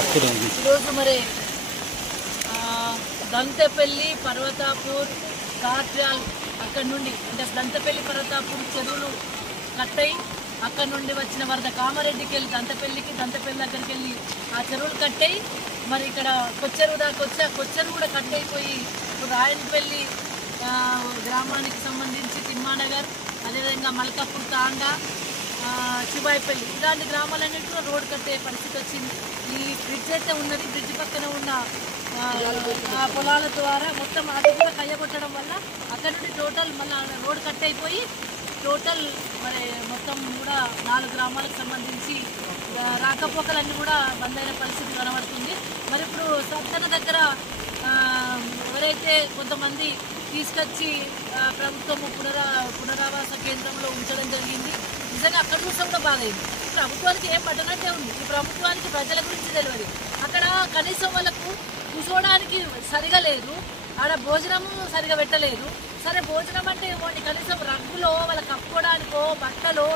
ఈరోజు మరి దంతెపల్లి పర్వతాపూర్ కాట్యాల్ అక్కడ నుండి అంటే దంతెపల్లి పర్వతాపూర్ చెరువులు కట్టయి అక్కడ నుండి వచ్చిన వరద కామారెడ్డికి వెళ్ళి దంతెపల్లి దగ్గరికి వెళ్ళి ఆ చెరువులు కట్టయి మరి ఇక్కడ కొచ్చెరువు దాకా వచ్చి ఆ కొచ్చెరువు కూడా కట్టయిపోయి ఇప్పుడు రాయనపల్లి గ్రామానికి సంబంధించి తిమ్మానగర్ అదేవిధంగా మల్కాపూర్ తాండా శివాయిపల్లి ఇలాంటి గ్రామాలన్నింటి కూడా రోడ్డు కట్టే పరిస్థితి వచ్చింది. ఈ బ్రిడ్జ్ అయితే ఉన్నది, బ్రిడ్జ్ పక్కన ఉన్న పొలాల ద్వారా మొత్తం అది కూడా కయ్యగొట్టడం వల్ల అక్కడ నుండి టోటల్ మళ్ళీ రోడ్డు కట్ అయిపోయి టోటల్ మరి మొత్తం కూడా 4 గ్రామాలకు సంబంధించి రాకపోకలన్నీ కూడా బంద్ అయిన పరిస్థితి కనబడుతుంది. మరి ఇప్పుడు సత్తన దగ్గర ఎవరైతే కొంతమంది తీసుకొచ్చి ప్రభుత్వము పునరావాస కేంద్రంలో ఉంచడం జరిగింది. నిజంగా అక్కడ చూస్తే కూడా బాగైంది. ప్రభుత్వానికి ఏం పట్టనట్టే ఉంది. ఈ ప్రభుత్వానికి ప్రజల గురించి తెలియదు. అక్కడ కనీసం వాళ్ళకు కూర్చోవడానికి సరిగా లేదు, ఆడ భోజనము సరిగా పెట్టలేదు. సరే భోజనం అంటే ఇవ్వండి, కనీసం రగ్గులో వాళ్ళకి కప్పుకోవడానికో బట్టలో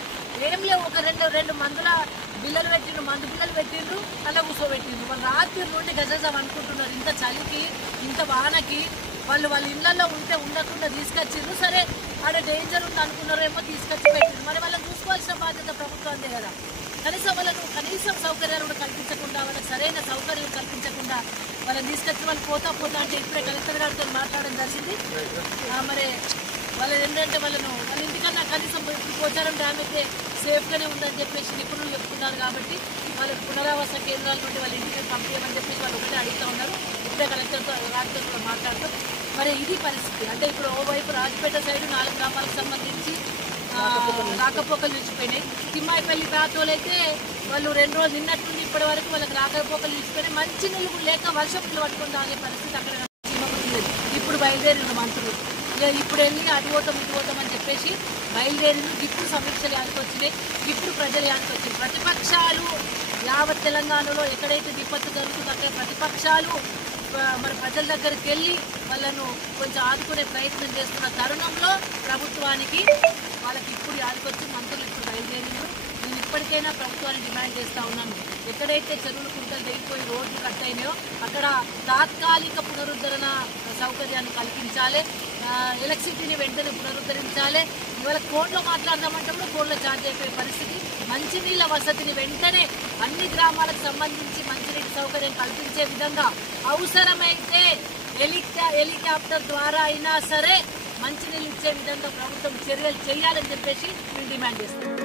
ఏం లేవు. ఒక రెండు మందుల బిల్లలు పెట్టిండ్రు, మందు బిల్లలు పెట్టిండ్రు, అలా కూర్చోబెట్టిండ్రు. వాళ్ళు రాత్రి నుండి గజగజం అనుకుంటున్నారు. ఇంత చలికి ఇంత వానకి వాళ్ళ ఇళ్లలో ఉంటే ఉండకుండా తీసుకొచ్చిండ్రు. సరే ఆడ డేంజర్ ఉంది అనుకున్నారేమో తీసుకొచ్చి పెట్టిండ్రు. మరి వాళ్ళని చూసుకోవాల్సిన బాధ్యత ప్రభుత్వందే కదా. కనీసం సౌకర్యాలు కూడా కల్పించకుండా, వాళ్ళకి సరైన సౌకర్యం కల్పించకుండా వాళ్ళని తీసుకొచ్చి వాళ్ళు పోతా అంటే ఇప్పుడే కలెక్టర్ గారితో మాట్లాడడం జరిగింది. మరి వాళ్ళు ఏంటంటే వాళ్ళ ఇంటికన్నా కనీసం ఇప్పుడు పోచారం డ్యామ్ అయితే సేఫ్గానే ఉందని చెప్పేసి నిపుణులు చెప్తున్నారు. కాబట్టి వాళ్ళకి పునరావాస కేంద్రాల నుండి వాళ్ళ ఇంటికి పంపించమని చెప్పేసి వాళ్ళు ఒకటే అడుగుతూ ఉన్నారు. ఇప్పుడే కలెక్టర్తో గారితో కూడా మాట్లాడుతూ మరి ఇది పరిస్థితి. అంటే ఇప్పుడు ఓవైపు రాజపేట సైడ్ 4 గ్రామాలకు సంబంధించి రాకపోకలు నిలిచిపోయినాయి. తిమ్మాయిపల్లి ప్రాంతంలో అయితే వాళ్ళు 2 రోజులు నిన్నట్టు నుండి ఇప్పటి వరకు వాళ్ళకి రాకపోకలు నిలిచిపోయినాయి. మంచి నీళ్ళు లేక వర్షం నీళ్ళు పట్టుకుని తాగే పరిస్థితి అక్కడ లేదు. ఇప్పుడు బయలుదేరిన మంత్రులు ఇప్పుడు వెళ్ళి అటు పోతాం అని చెప్పేసి బయలుదేరిన ఇప్పుడు సమీక్షలు యాడికి వచ్చినాయి, ఇప్పుడు ప్రజలు యాడికి వచ్చినాయి. ప్రతిపక్షాలు యావత్ తెలంగాణలో ఎక్కడైతే విపత్తు జరుగుతుందో అక్కడ ప్రతిపక్షాలు మరి ప్రజల దగ్గరికి వెళ్ళి వాళ్ళను కొంచెం ఆదుకునే ప్రయత్నం చేస్తున్న తరుణంలో ప్రభుత్వానికి వాళ్ళకి ఇప్పుడు యాడికొచ్చి మంత్రులు ఇప్పుడు బయలుదేరినారు. నేను ఇప్పటికైనా ప్రభుత్వాన్ని డిమాండ్ చేస్తూ ఉన్నాను. ఎక్కడైతే చెరువులు కుంటలు తెగిపోయి రోడ్లు కట్ అయినాయో అక్కడ తాత్కాలిక పునరుద్ధరణ సౌకర్యాన్ని కల్పించాలి, ఎలక్ట్రిసిటీని వెంటనే పునరుద్ధరించాలి. ఇవాళ ఫోన్లో మాట్లాడదామంటే కూడా ఫోన్లో ఛార్జ్ అయిపోయే పరిస్థితి. మంచినీళ్ళ వసతిని వెంటనే అన్ని గ్రామాలకు సంబంధించి మంచినీటి సౌకర్యం కల్పించే విధంగా అవసరమైతే హెలికాప్టర్ ద్వారా అయినా సరే మంచినీళ్ళు ఇచ్చే విధంగా ప్రభుత్వం చర్యలు చేయాలని చెప్పేసి మేము డిమాండ్ చేస్తాం.